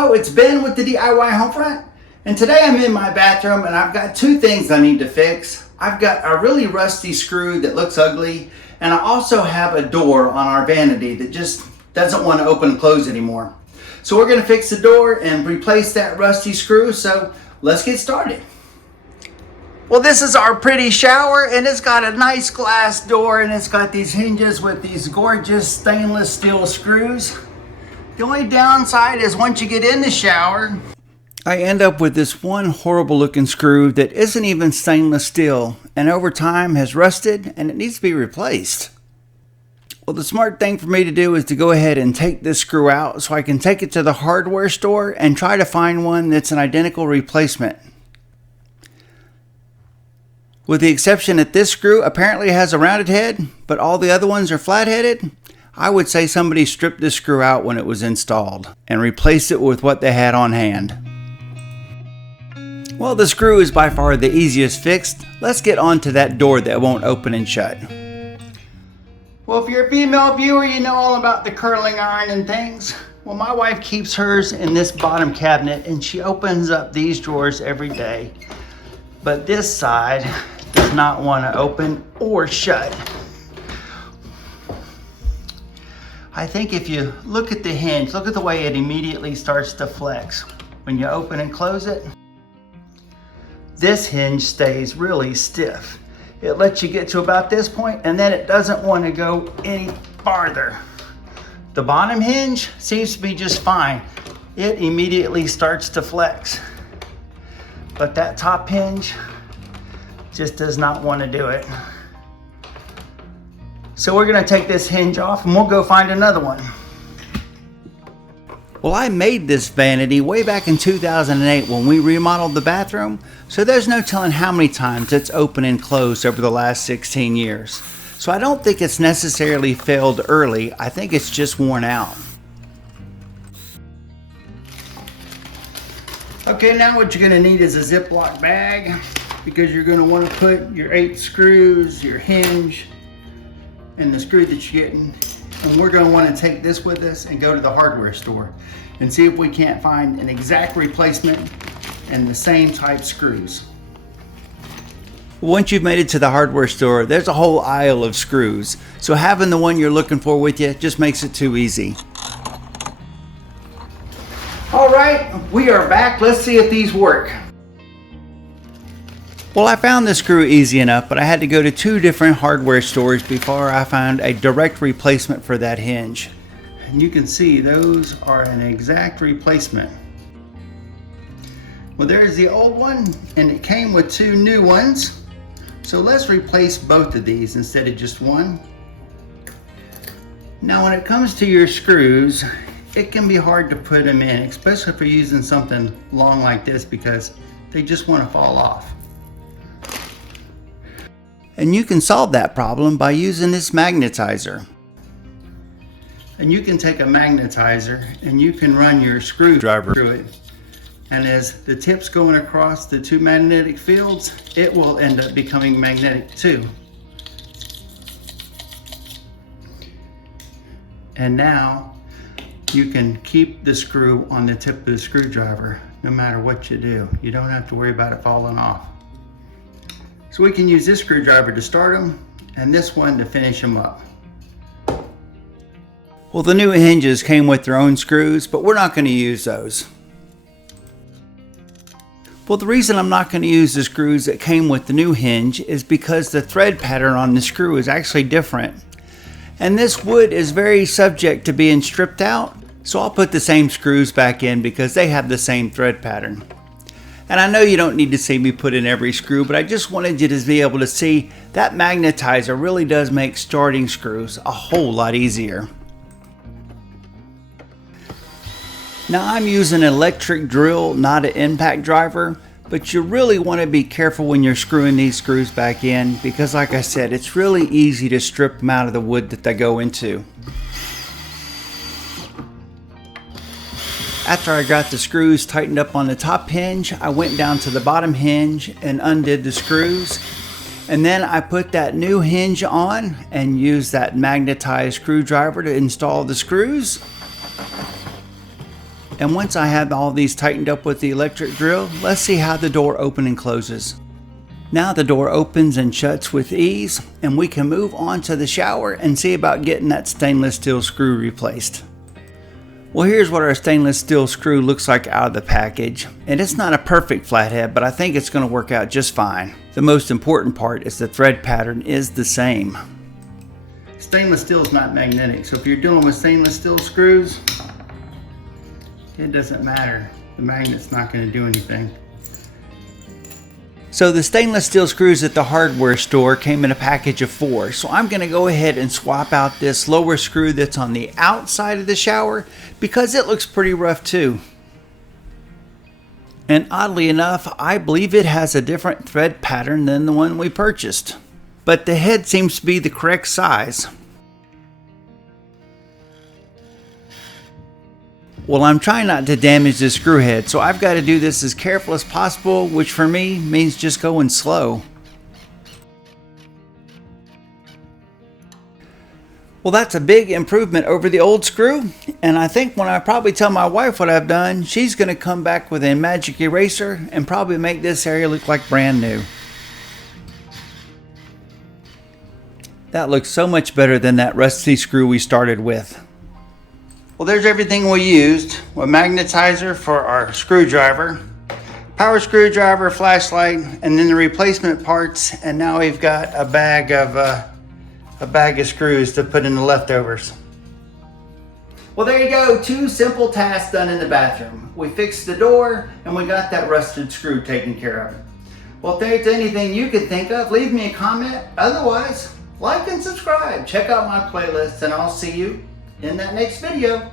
Hello, it's Ben with the DIY Homefront, and today I'm in my bathroom and I've got two things I need to fix. I've got a really rusty screw that looks ugly, and I also have a door on our vanity that just doesn't want to open and close anymore. So we're going to fix the door and replace that rusty screw, so let's get started. Well, this is our pretty shower, and it's got a nice glass door, and it's got these hinges with these gorgeous stainless steel screws. The only downside is once you get in the shower, I end up with this one horrible looking screw that isn't even stainless steel and over time has rusted and it needs to be replaced. Well, the smart thing for me to do is to go ahead and take this screw out so I can take it to the hardware store and try to find one that's an identical replacement. With the exception that this screw apparently has a rounded head, but all the other ones are flat-headed, I would say somebody stripped this screw out when it was installed and replaced it with what they had on hand. Well, the screw is by far the easiest fixed. Let's get on to that door that won't open and shut. Well, if you're a female viewer, you know all about the curling iron and things. Well, my wife keeps hers in this bottom cabinet and she opens up these drawers every day. But this side does not want to open or shut. I think if you look at the hinge, look at the way it immediately starts to flex. When you open and close it, this hinge stays really stiff. It lets you get to about this point and then it doesn't want to go any farther. The bottom hinge seems to be just fine. It immediately starts to flex. But that top hinge just does not want to do it. So we're going to take this hinge off and we'll go find another one. Well, I made this vanity way back in 2008 when we remodeled the bathroom, so there's no telling how many times it's opened and closed over the last 16 years. So I don't think it's necessarily failed early, I think it's just worn out. Okay, now what you're going to need is a Ziploc bag because you're going to want to put your 8 screws, your hinge, and the screw that you're getting, and we're going to want to take this with us and go to the hardware store and see if we can't find an exact replacement and the same type screws. Once you've made it to the hardware store, there's a whole aisle of screws, so having the one you're looking for with you just makes it too easy. All right, we are back. Let's see if these work. Well, I found the screw easy enough, but I had to go to 2 different hardware stores before I found a direct replacement for that hinge. And you can see those are an exact replacement. Well, there's the old one, and it came with 2 new ones. So let's replace both of these instead of just one. Now, when it comes to your screws, it can be hard to put them in, especially if you're using something long like this because they just want to fall off. And you can solve that problem by using this magnetizer. And you can take a magnetizer and you can run your screwdriver through it. And as the tip's going across the 2 magnetic fields, it will end up becoming magnetic too. And now you can keep the screw on the tip of the screwdriver no matter what you do. You don't have to worry about it falling off. So we can use this screwdriver to start them and this one to finish them up. Well, the new hinges came with their own screws, but we're not going to use those. Well, the reason I'm not going to use the screws that came with the new hinge is because the thread pattern on the screw is actually different. And this wood is very subject to being stripped out, so I'll put the same screws back in because they have the same thread pattern. And I know you don't need to see me put in every screw, but I just wanted you to be able to see that magnetizer really does make starting screws a whole lot easier. Now I'm using an electric drill, not an impact driver, but you really want to be careful when you're screwing these screws back in because like I said, it's really easy to strip them out of the wood that they go into. After I got the screws tightened up on the top hinge, I went down to the bottom hinge and undid the screws. And then I put that new hinge on and used that magnetized screwdriver to install the screws. And once I have all these tightened up with the electric drill, let's see how the door opens and closes. Now the door opens and shuts with ease, and we can move on to the shower and see about getting that stainless steel screw replaced. Well, here's what our stainless steel screw looks like out of the package. And it's not a perfect flathead, but I think it's going to work out just fine. The most important part is the thread pattern is the same. Stainless steel is not magnetic, so if you're dealing with stainless steel screws, it doesn't matter. The magnet's not going to do anything. So the stainless steel screws at the hardware store came in a package of 4. So I'm going to go ahead and swap out this lower screw that's on the outside of the shower because it looks pretty rough too. And oddly enough, I believe it has a different thread pattern than the one we purchased. But the head seems to be the correct size. Well, I'm trying not to damage the screw head, so I've got to do this as careful as possible, which for me means just going slow. Well, that's a big improvement over the old screw, and I think when I probably tell my wife what I've done, she's going to come back with a magic eraser and probably make this area look like brand new. That looks so much better than that rusty screw we started with. Well, there's everything we used. A magnetizer for our screwdriver, power screwdriver, flashlight, and then the replacement parts. And now we've got a bag of screws to put in the leftovers. Well, there you go. 2 simple tasks done in the bathroom. We fixed the door and we got that rusted screw taken care of. Well, if there's anything you can think of, leave me a comment. Otherwise, like and subscribe. Check out my playlist and I'll see you in that next video.